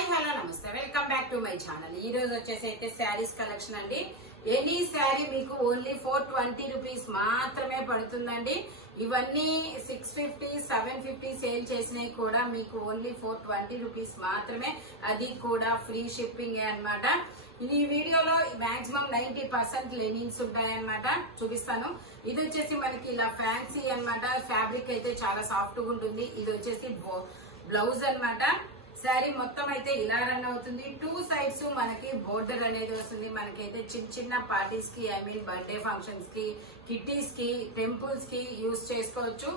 Hi hello నమస్తే welcome back to my channel. ఈ రోజు వచ్చేసి అయితే శారీస్ కలెక్షన్ అండి. ఎనీ శారీ మీకు ఓన్లీ 420 రూపీస్ మాత్రమే పడుతుందండి. ఇవన్నీ 650 750 సేల్ చేసినవి కూడా మీకు ఓన్లీ 420 రూపీస్ మాత్రమే, అది కూడా ఫ్రీ షిప్పింగ్ అన్నమాట. ఈ వీడియోలో మాక్సిమం 90% లెనిన్స్ ఉంటాయన్నమాట, చూపిస్తాను. ఇది వచ్చేసి మనకి ఇలా ఫ్యాన్సీ అన్నమాట. ఫ్యాబ్రిక్ అయితే చాలా సాఫ్ట్ గా ఉంటుంది. ఇది వచ్చేసి బ్లౌజ్ అన్నమాట. శారీ మొత్తం అయితే ఇలా రన్ అవుతుంది. 2 సైడ్స్ మనకి బోర్డర్ అనేది వస్తుంది. మనకైతే చిన్న చిన్న పార్టీస్ కి, ఐ మీన్ బర్త్డే ఫంక్షన్స్ కి, కిట్టీస్ కి, టెంపుల్స్ కి యూజ్ చేసుకోవచ్చు.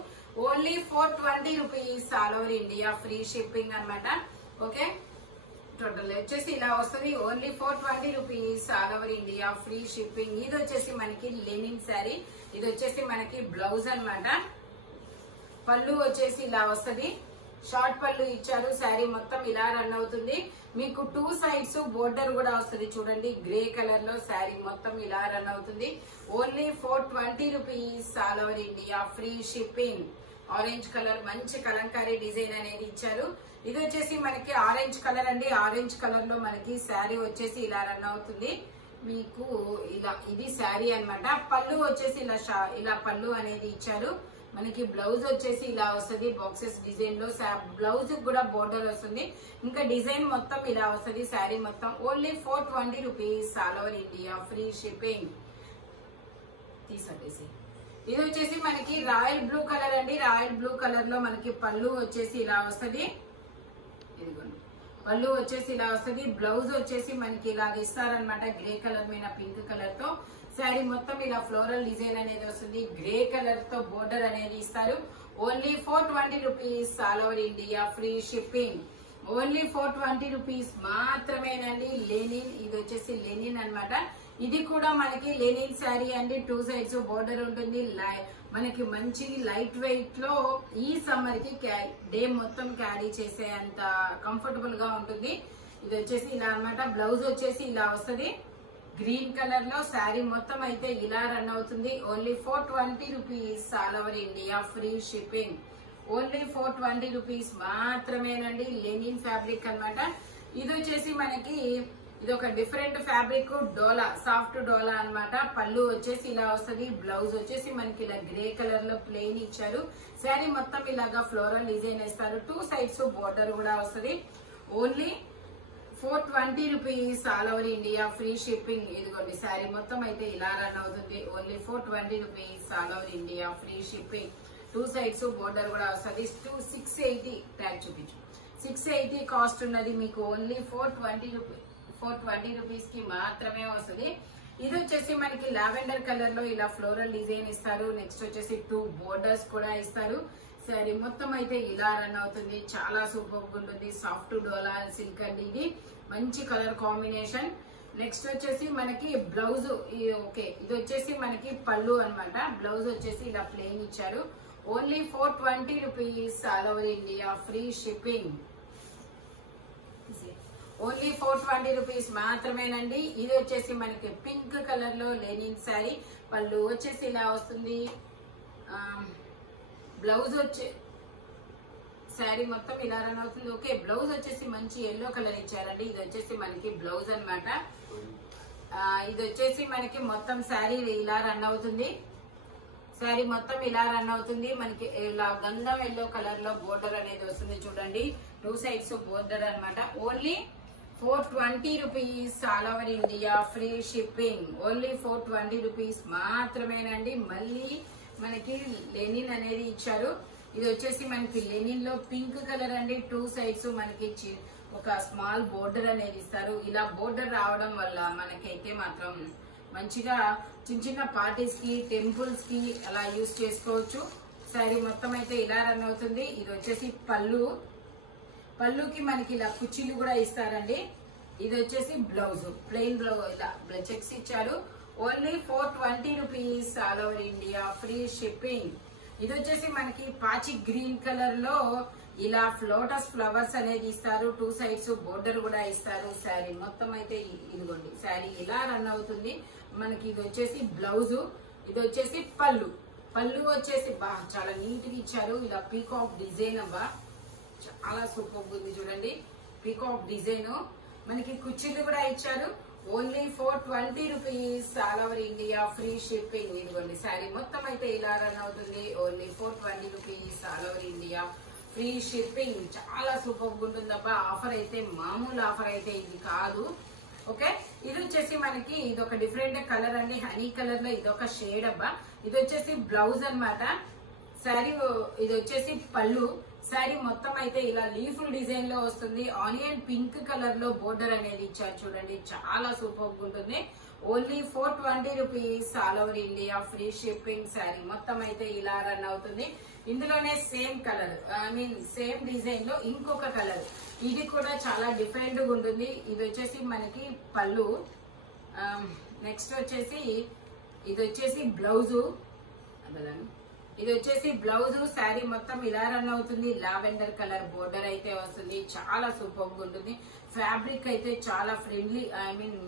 Only 420 rupees all over India free shipping అన్నమాట. ఓకే, టోటల్ వచ్చేసి ఇలా వస్తుంది. Only 420 rupees all over India free shipping. ఇది వచ్చేసి మనకి లెనిన్ శారీ. ఇది వచ్చేసి మనకి బ్లౌజ్ అన్నమాట. పళ్ళు వచ్చేసి ఇలా వస్తుంది. షార్ట్ పళ్ళు ఇచ్చారు. శారీ మొత్తం ఇలా రన్ అవుతుంది. మీకు 2 సైడ్స్ బోర్డర్ కూడా వస్తుంది. చూడండి, గ్రే కలర్ లో శారీ మొత్తం ఇలా రన్ అవుతుంది. Only 420 rupees all over India free shipping. Orange colour మంచి కలంకారీ డిజైన్ అనేది ఇచ్చారు. ఇది వచ్చేసి మనకి ఆరెంజ్ కలర్ అండి. ఆరెంజ్ కలర్ లో మనకి శారీ వచ్చేసి ఇలా రన్ అవుతుంది. మీకు ఇలా ఇది శారీ అన్నమాట. పళ్ళు వచ్చేసి ఇలా పళ్ళు అనేది ఇచ్చారు. మనకి బ్లౌజ్ వచ్చేసి ఇలా వస్తుంది. బాక్సెస్ డిజైన్ లో బ్లౌజ్ కూడా బోర్డర్ వస్తుంది. ఇంకా డిజైన్ మొత్తం ఇలా వస్తుంది. శారీ మొత్తం only 420 rupees all over India free shipping. తీసేసి ఇది వచ్చేసి మనకి రాయల్ బ్లూ కలర్ అండి. రాయల్ బ్లూ కలర్ లో మనకి పళ్ళు వచ్చేసి ఇలా వస్తుంది. ఇదిగోండి, పళ్ళు వచ్చేసి ఇలా వస్తుంది. బ్లౌజ్ వచ్చేసి మనకి ఇలా ఇస్తారనమాట. గ్రే కలర్ మీద పింక్ కలర్ తో శారీ మొత్తం ఇలా ఫ్లోరల్ డిజైన్ అనేది వస్తుంది. గ్రే కలర్ తో బోర్డర్ అనేది ఇస్తారు. Only 420 rupees all over India free shipping. Only 420 rupees మాత్రమేనండి. లెనిన్, ఇది వచ్చేసి లెనిన్ అన్నమాట. ఇది కూడా మనకి లెనిన్ శారీ అండి. 2 సైడ్స్ బోర్డర్ ఉంటుంది. మనకి మంచి లైట్ వెయిట్ లో ఈ సమ్మర్ కి డే మొత్తం క్యారీ చేసే అంత కంఫర్టబుల్ గా ఉంటుంది. ఇది వచ్చేసి ఇలా అన్నమాట. బ్లౌజ్ వచ్చేసి ఇలా వస్తుంది. గ్రీన్ కలర్ లో శారీ మొత్తం అయితే ఇలా రన్ అవుతుంది. Only 420 rupees all over India free shipping. Only 420 rupees మాత్రమేనండి. లెనిన్ ఫ్యాబ్రిక్ అన్నమాట. ఇది వచ్చేసి మనకి ఇది ఒక డిఫరెంట్ ఫ్యాబ్రిక్, డోలా, సాఫ్ట్ డోలా అన్నమాట. పళ్ళు వచ్చేసి ఇలా వస్తుంది. బ్లౌజ్ వచ్చేసి మనకి ఇలా గ్రే కలర్ లో ప్లెయిన్ ఇచ్చారు. శారీ మొత్తం ఇలాగా ఫ్లోరల్ డిజైన్ ఇస్తారు. 2 సైడ్స్ బోర్డర్ కూడా వస్తుంది. Only 420 rupees all over India free shipping. ఇదిగోండి, శారీ మొత్తం అయితే ఇలా రన్ అవుతుంది. Only 420 rupees all over India free shipping. 2 sides border కూడా వస్తుంది. 680 ట్యాగ్ చూపించు. 680 కాస్ట్ ఉన్నది మీకు. ఓన్లీ 420 రూపీస్ కి మాత్రమే వస్తుంది. ఇది వచ్చేసి మనకి లావెండర్ కలర్ లో ఇలా ఫ్లోరల్ డిజైన్ ఇస్తారు. నెక్స్ట్ వచ్చేసి 2 బోర్డర్స్ కూడా ఇస్తారు. శారీ మొత్తం అయితే ఇలా రన్ అవుతుంది. చాలా సూపర్ గా ఉంటుంది. సాఫ్ట్ డోలా సిల్క్ అండి. ఇది మంచి కలర్ కాంబినేషన్. నెక్స్ట్ వచ్చేసి మనకి బ్లౌజ్. ఓకే, ఇది వచ్చేసి మనకి పళ్ళు అన్నమాట. బ్లౌజ్ వచ్చేసి ఇలా ప్లెయిన్ ఇచ్చారు. Only 420 rupees all over India free shipping. Only 420 rupees మాత్రమేనండి. ఇది వచ్చేసి మనకి పింక్ కలర్ లో లెనిన్ శారీ. పళ్ళు వచ్చేసి ఇలా వస్తుంది. బ్లౌజ్ వచ్చే శారీ మొత్తం ఇలా రన్ అవుతుంది. ఓకే, బ్లౌజ్ వచ్చేసి మంచి ఎల్లో కలర్ ఇచ్చారండి. ఇది వచ్చేసి మనకి బ్లౌజ్ అన్నమాట. ఇది వచ్చేసి మనకి మొత్తం శారీ ఇలా రన్ అవుతుంది. శారీ మొత్తం ఇలా రన్ అవుతుంది. మనకి ఇలా గంధం ఎల్లో కలర్ లో బోర్డర్ అనేది వస్తుంది. చూడండి, 2 సైడ్స్ బోర్డర్ అన్నమాట. Only 420 rupees all over India free shipping. Only 420 rupees మాత్రమేనండి. మళ్ళీ మనకి లెనిన్ అనేది ఇచ్చారు. ఇది వచ్చేసి మనకి లెనిన్ లో పింక్ కలర్ అండి. 2 సైడ్స్ మనకి ఒక స్మాల్ బోర్డర్ అనేది ఇస్తారు. ఇలా బోర్డర్ రావడం వల్ల మనకైతే మాత్రం మంచిగా చిన్న చిన్న పార్టీస్ కి, టెంపుల్స్ కి అలా యూజ్ చేసుకోవచ్చు. శారీ మొత్తం అయితే ఇలా రన్ అవుతుంది. ఇది వచ్చేసి పళ్ళు. పళ్ళుకి మనకి ఇలా కుర్చీలు కూడా ఇస్తారండి. ఇది వచ్చేసి బ్లౌజ్, ప్లెయిన్ బ్లౌజ్ ఇలా చెక్స్ ఇచ్చారు. Only 420 rupees all over India free shipping. ఇది వచ్చేసి మనకి పాచి గ్రీన్ కలర్ లో ఇలా లోటస్ ఫ్లవర్స్ అనేది ఇస్తారు. 2 సైడ్స్ బోర్డర్ కూడా ఇస్తారు. శారీ మొత్తం అయితే ఇదిగోండి, శారీ ఇలా రన్ అవుతుంది. మనకి ఇది వచ్చేసి బ్లౌజ్. ఇది వచ్చేసి పళ్ళు. పళ్ళు వచ్చేసి చాలా నీట్ గా ఇచ్చారు. ఇలా పీకాక్ డిజైన్ అవ్వ చాలా సూపర్ ఉంది. చూడండి, పీకాక్ డిజైన్, మనకి కుర్చీలు కూడా ఇచ్చారు. Only 420 rupees, all over India free shipping. ఇదిగోండి శారీ మొత్తం అయితే ఇలా రన్ అవుతుంది. Only 420 rupees, all over India free shipping. చాలా సూపర్ గా ఉంటుందబ్బా. ఆఫర్ అయితే మామూలు ఆఫర్ అయితే ఇది కాదు. ఓకే, ఇది వచ్చేసి మనకి ఇదొక డిఫరెంట్ కలర్ అండి, హనీ కలర్ లో ఇదొక షేడ్ అబ్బా. ఇది వచ్చేసి బ్లౌజ్ అన్నమాట. శారీ ఇది వచ్చేసి పళ్ళు. శారీ మొత్తం అయితే ఇలా లీఫ్ డిజైన్ లో వస్తుంది. ఆనియన్ పింక్ కలర్ లో బోర్డర్ అనేది ఇచ్చారు చూడండి, చాలా సూపర్ గా ఉంటుంది. Only 420 rupees, all over India free shipping. Sari మొత్తం అయితే ఇలా రన్ అవుతుంది. ఇందులోనే same colour, I mean same design లో ఇంకొక కలర్, ఇది కూడా చాలా డిఫరెంట్ గా ఉంటుంది. ఇది వచ్చేసి మనకి పళ్ళు. నెక్స్ట్ వచ్చేసి ఇది వచ్చేసి బ్లౌజు. ఇది వచ్చేసి బ్లౌజ్. శారీ మొత్తం ఇలా రన్ అవుతుంది. లావెండర్ కలర్ బోర్డర్ అయితే వస్తుంది. చాలా సూపర్ గా ఉంటుంది. ఫ్యాబ్రిక్ అయితే చాలా ఫ్రెండ్లీ, ఐ మీన్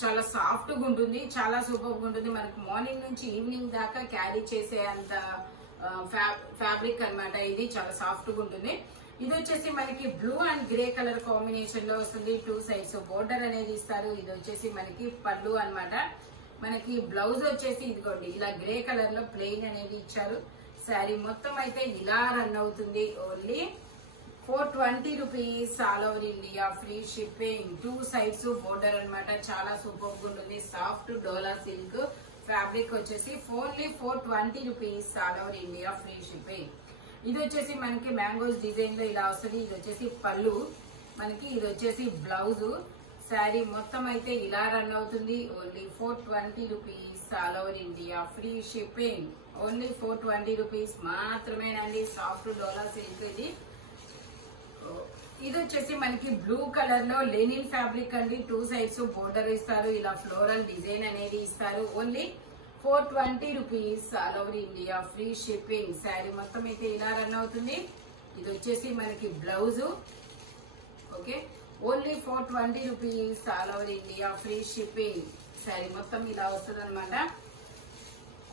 చాలా సాఫ్ట్ గా ఉంటుంది. చాలా సూపర్ గా ఉంటుంది. మనకి మార్నింగ్ నుంచి ఈవినింగ్ దాకా క్యారీ చేసే అంత ఫ్యాబ్రిక్ అన్నమాట. ఇది చాలా సాఫ్ట్ గా ఉంటుంది. ఇది వచ్చేసి మనకి blue and grey colour combination లో వస్తుంది. 2 సైడ్స్ బోర్డర్ అనేది ఇస్తారు. ఇది వచ్చేసి మనకి పళ్ళు అన్నమాట. మనకి బ్లౌజ్ వచ్చేసి ఇదిగోండి ఇలా గ్రే కలర్ లో ప్లెయిన్ అనేది ఇచ్చారు. శారీ మొత్తం అయితే ఇలా రన్ అవుతుంది. Only 420 rupees, all over India free shipping. 2 sides border అన్నమాట. చాలా సూపర్ గా ఉంటుంది. సాఫ్ట్ డోలా సిల్క్ ఫ్యాబ్రిక్ వచ్చేసి only 420 rupees, all over India free shipping. ఇది వచ్చేసి మనకి మ్యాంగోస్ డిజైన్ లో ఇలా వస్తుంది. ఇది వచ్చేసి పళ్ళు మనకి. ఇది వచ్చేసి బ్లౌజ్. శారీ మొత్తం అయితే ఇలా రన్ అవుతుంది. Only 420 rupees, all over India free shipping. Only 420 rupees మాత్రమేనండి. సాఫ్ట్ డోలా సిల్క్ ఇది. ఇది వచ్చేసి మనకి బ్లూ కలర్ లో లెనిన్ ఫ్యాబ్రిక్ అండి. 2 సైడ్స్ బోర్డర్ ఇస్తారు. ఇలా ఫ్లోరల్ డిజైన్ అనేది ఇస్తారు. Only 420 rupees, all over India free shipping. Sari మొత్తం అయితే ఇలా రన్ అవుతుంది. ఇది వచ్చేసి మనకి blouse. Okay, only 420 rupees, all over India free shipping. Sari మొత్తం ఇలా వస్తుంది అనమాట.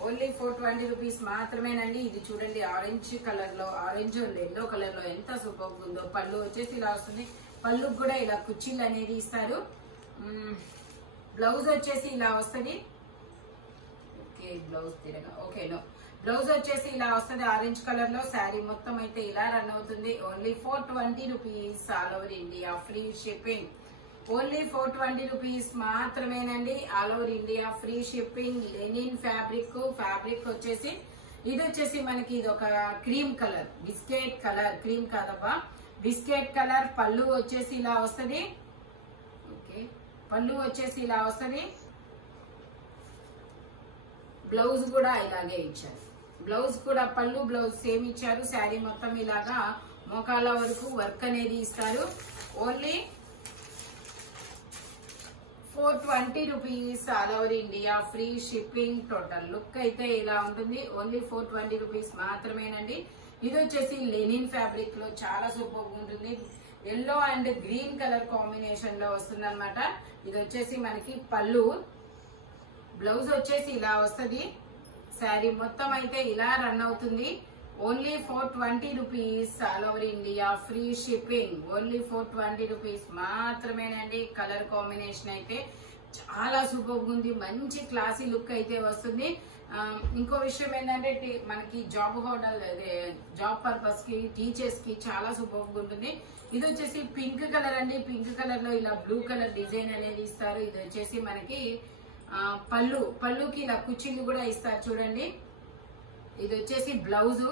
ఓన్లీ 420 రూపీస్ మాత్రమేనండి. ఇది చూడండి ఆరెంజ్ కలర్ లో, ఆరెంజ్ ఎల్లో కలర్ లో ఎంత సూపర్ ఉందో. పళ్ళు వచ్చేసి ఇలా వస్తుంది. పళ్ళుకి కూడా ఇలా కుర్చీలు అనేది ఇస్తారు. బ్లౌజ్ వచ్చేసి ఇలా వస్తుంది. ఓకే, బ్లౌజ్ తిరగా ఓకే నో. బ్లౌజ్ వచ్చేసి ఇలా వస్తుంది ఆరెంజ్ కలర్ లో. శారీ మొత్తం అయితే ఇలా రన్ అవుతుంది. Only 420 rupees, all over India free shipping. Only 420 rupees మాత్రమేనండి. All over India free shipping. Linen fabric. Fabric వచ్చేసి ఇది వచ్చేసి మనకి ఇది ఒక cream colour, biscuit colour, cream కాదబ్బా బిస్కెట్ కలర్. పళ్ళు వచ్చేసి ఇలా వస్తుంది. ఓకే, పళ్ళు వచ్చేసి ఇలా వస్తుంది. బ్లౌజ్ కూడా ఇలాగే ఇచ్చారు. బ్లౌజ్ కూడా పళ్ళు బ్లౌజ్ సేమ్ ఇచ్చారు. శారీ మొత్తం ఇలాగా మోకాళ్ళ వరకు వర్క్ అనేది ఇస్తారు. Only 420 rupees, all over India free shipping. Total look అయితే ఇలా ఉంటుంది. ఓన్లీ 420 రూపీస్ మాత్రమేనండి. ఇది వచ్చేసి లెనిన్ ఫ్యాబ్రిక్ లో చాలా సూపర్ ఉంటుంది. Yellow and green colour combination లో వస్తుంది అనమాట. ఇది వచ్చేసి మనకి పళ్ళు. బ్లౌజ్ వచ్చేసి ఇలా వస్తుంది. శారీ మొత్తం అయితే ఇలా రన్ అవుతుంది. Only 420 rupees, all over India free shipping. Only 420 rupees మాత్రమేనండి. కలర్ కాంబినేషన్ అయితే చాలా సూపర్ ఉంది. మంచి క్లాసీ లుక్ అయితే వస్తుంది. ఇంకో విషయం ఏంటంటే మనకి జాబ్ హోటల్ జాబ్ పర్పస్ కి టీచర్స్ కి చాలా సూపర్ ఉంటుంది. ఇది వచ్చేసి పింక్ కలర్ అండి. పింక్ కలర్ లో ఇలా బ్లూ కలర్ డిజైన్ అనేది ఇస్తారు. ఇది వచ్చేసి మనకి పళ్ళుకి ఇలా కుర్చీలు కూడా ఇస్తారు చూడండి. ఇది వచ్చేసి బ్లౌజ్.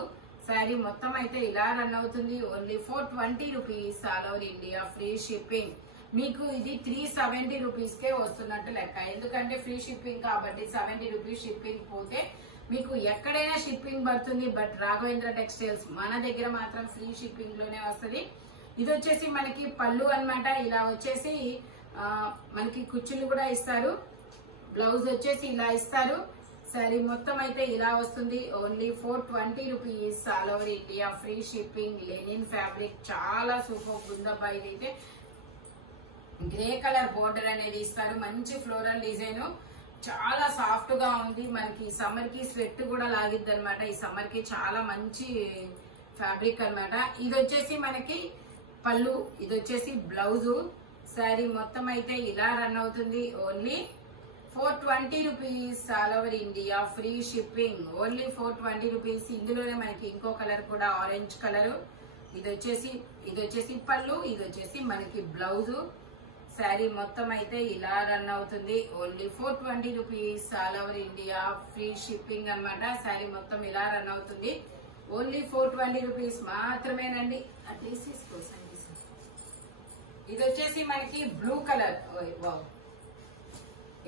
శారీ మొత్తం అయితే ఇలా రన్ అవుతుంది. Only 420 rupees, all over India free shipping. మీకు ఇది 370 రూపీస్ కే వస్తున్నట్టు లెక్క. ఎందుకంటే ఫ్రీ షిప్పింగ్ కాబట్టి 70 రూపీస్ షిప్పింగ్ పోతే మీకు ఎక్కడైనా షిప్పింగ్ పడుతుంది. బట్ రాఘవేంద్ర టెక్స్టైల్స్ మన దగ్గర మాత్రం ఫ్రీ షిప్పింగ్ లోనే వస్తుంది. ఇది వచ్చేసి మనకి పళ్ళు అన్నమాట. ఇలా వచ్చేసి మనకి కుర్చీలు కూడా ఇస్తారు. బ్లౌజ్ వచ్చేసి ఇలా ఇస్తారు. శారీ మొత్తం అయితే ఇలా వస్తుంది. Only 420 rupees, all over India free shipping. Linen fabric చాలా సూపర్ ఉందబ్బా. ఇదైతే గ్రే కలర్ బోర్డర్ అనేది ఇస్తారు. మంచి ఫ్లోరల్ డిజైన్, చాలా సాఫ్ట్ గా ఉంది. మనకి సమ్మర్ కి స్వెట్ కూడా లాగిద్ది అనమాట. ఈ సమ్మర్ కి చాలా మంచి ఫ్యాబ్రిక్ అన్నమాట. ఇది వచ్చేసి మనకి పళ్ళు, ఇది వచ్చేసి బ్లౌజు. శారీ మొత్తం అయితే ఇలా రన్ అవుతుంది. Only 420 rupees, all over India free shipping. Only 420 rupees. ఇందులోనే మనకి ఇంకో కలర్ కూడా ఆరెంజ్ కలర్. ఇది వచ్చేసి పళ్ళు, ఇది వచ్చేసి మనకి బ్లౌజు. శారీ మొత్తం అయితే ఇలా రన్ అవుతుంది. Only 420 rupees, all over India free shipping అన్నమాట. శారీ మొత్తం ఇలా రన్ అవుతుంది. ఓన్లీ 420 రూపీస్ మాత్రమేనండి. ఇది వచ్చేసి మనకి బ్లూ కలర్.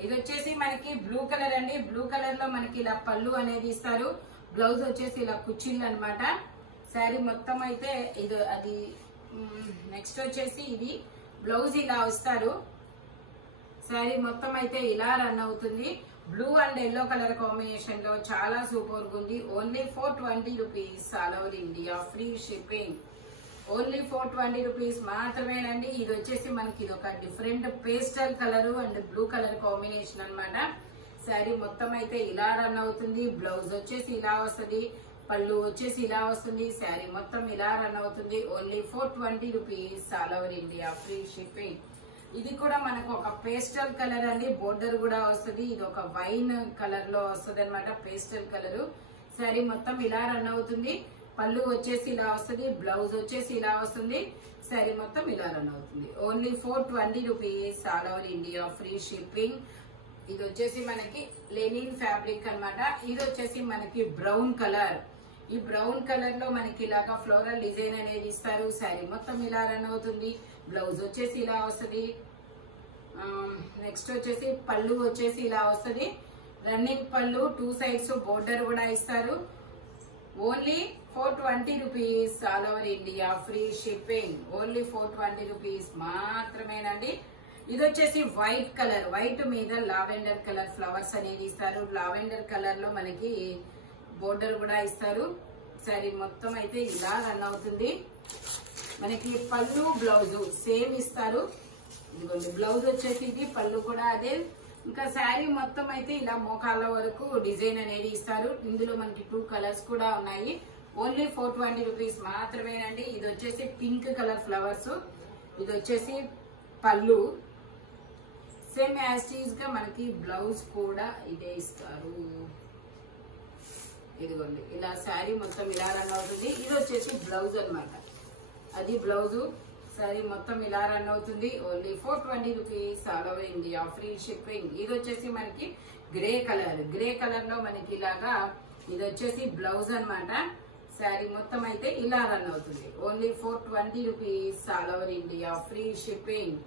ఇది వచ్చేసి మనకి బ్లూ కలర్ అండి. బ్లూ కలర్ లో మనకి ఇలా పళ్ళు అనేది ఇస్తారు. బ్లౌజ్ వచ్చేసి ఇలా కుచ్చిళ్ళు అన్నమాట. శారీ మొత్తం అయితే అది నెక్స్ట్ వచ్చేసి ఇది బ్లౌజ్ ఇలా వస్తారు. శారీ మొత్తం అయితే ఇలా రన్ అవుతుంది. Blue and yellow colour combination లో చాలా సూపర్ గా ఉంది. Only 420 rupees, all over India free shipping. Only 420 rupees మాత్రమేనండి. ఇది వచ్చేసి మనకి ఇది ఒక different pastel colour and blue colour combination అన్నమాట. శారీ మొత్తం అయితే ఇలా రన్ అవుతుంది. బ్లౌజ్ వచ్చేసి ఇలా వస్తుంది, పళ్ళు వచ్చేసి ఇలా వస్తుంది. శారీ మొత్తం ఇలా రన్ అవుతుంది. Only 420 rupees, all over India free shipping. ఇది కూడా మనకు ఒక పేస్టల్ కలర్ అండి. బోర్డర్ కూడా వస్తుంది. ఇది ఒక వైన్ కలర్ లో వస్తుంది అనమాట, పేస్టల్ కలర్. శారీ మొత్తం ఇలా రన్ అవుతుంది. పళ్ళు వచ్చేసి ఇలా వస్తుంది, బ్లౌజ్ వచ్చేసి ఇలా వస్తుంది. శారీ మొత్తం ఇలా రన్ అవుతుంది. Only 420 rupees, all over India free shipping. ఇది వచ్చేసి మనకి లెనిన్ ఫ్యాబ్రిక్ అన్నమాట. ఇది వచ్చేసి మనకి బ్రౌన్ కలర్. ఈ బ్రౌన్ కలర్ లో మనకి ఇలాగా ఫ్లోరల్ డిజైన్ అనేది ఇస్తారు. శారీ మొత్తం ఇలా రన్ అవుతుంది. బ్లౌజ్ వచ్చేసి ఇలా వస్తుంది. నెక్స్ట్ వచ్చేసి పళ్ళు వచ్చేసి ఇలా వస్తుంది. రన్నింగ్ పళ్ళు, 2 సైడ్స్ బోర్డర్ కూడా ఇస్తారు. Only 420 rupees, all over India free shipping. Only 420 rupees మాత్రమేనండి. ఇది వచ్చేసి వైట్ కలర్. వైట్ మీద లావెండర్ కలర్ ఫ్లవర్స్ అనేది ఇస్తారు. లావెండర్ కలర్ లో మనకి బోర్డర్ కూడా ఇస్తారు. శారీ మొత్తం అయితే ఇలా రన్ అవుతుంది. మనకి పళ్ళు బ్లౌజ్ సేమ్ ఇస్తారు. ఇదిగోండి బ్లౌజ్ వచ్చేసి ఇది, పళ్ళు కూడా అదే. ఇంకా శారీ మొత్తం అయితే ఇలా మోకాళ్ళ వరకు డిజైన్ అనేది ఇస్తారు. ఇందులో మనకి 2 కలర్స్ కూడా ఉన్నాయి. ఓన్లీ 420 రూపీస్ మాత్రమేనండి. ఇది వచ్చేసి పింక్ కలర్ ఫ్లవర్స్. ఇది వచ్చేసి పళ్ళు. సేమ్ యాజ్ టీజ్ గా మనకి బ్లౌజ్ కూడా ఇదే ఇస్తారు. ఇదిగోండి ఇలా శారీ మొత్తం ఇలా రన్ అవుతుంది. ఇది వచ్చేసి బ్లౌజ్ అన్నమాట. అది బ్లౌజు. శారీ మొత్తం ఇలా రన్ అవుతుంది. Only 420 rupees, all over India free shipping. ఇది వచ్చేసి మనకి గ్రే కలర్. గ్రే కలర్ లో మనకి ఇలాగా ఇది వచ్చేసి బ్లౌజ్ అన్నమాట. శారీ మొత్తం అయితే ఇలా రన్ అవుతుంది. Only 420 rupees, all over India free shipping.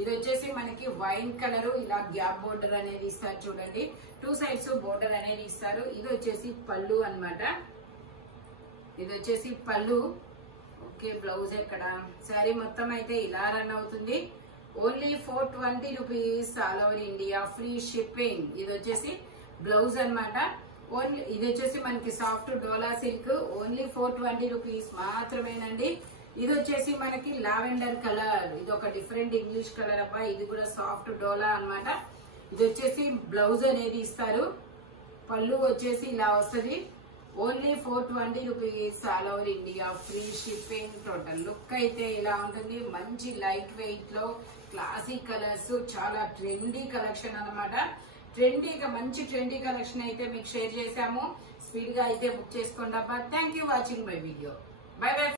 ఇది వచ్చేసి మనకి వైన్ కలర్. ఇలా గ్యాప్ బోర్డర్ అనేది ఇస్తారు చూడండి. 2 సైడ్స్ బోర్డర్ అనేది ఇస్తారు. ఇది వచ్చేసి పళ్ళు అన్నమాట. ఇది వచ్చేసి పళ్ళు. ఓకే, బ్లౌజ్ ఎక్కడ? శారీ మొత్తం అయితే ఇలా రన్ అవుతుంది. Only 420 rupees, all over India free shipping. ఇది వచ్చేసి బ్లౌజ్ అన్నమాట. ఓన్లీ ఇది వచ్చేసి మనకి soft dola silk. Only 420 rupees మాత్రమేనండి. ఇది వచ్చేసి మనకి లావెండర్ కలర్. ఇది ఒక డిఫరెంట్ ఇంగ్లీష్ కలర్ అబ్బా. ఇది కూడా సాఫ్ట్ డోలా అన్నమాట. ఇది వచ్చేసి బ్లౌజ్ అనేది ఇస్తారు. పళ్ళు వచ్చేసి ఇలా వస్తుంది. Only 420 rupees, all over India free shipping. Total look అయితే ఇలా ఉంటుంది. మంచి లైట్ వెయిట్ లో క్లాసిక్ కలర్స్, చాలా ట్రెండీ కలెక్షన్ అన్నమాట. ట్రెండీగా మంచి ట్రెండీ కలెక్షన్ అయితే మీకు షేర్ చేశాము. స్పీడ్ గా అయితే బుక్ చేసుకోండి అబ్బా. Thank you watching my video. By by.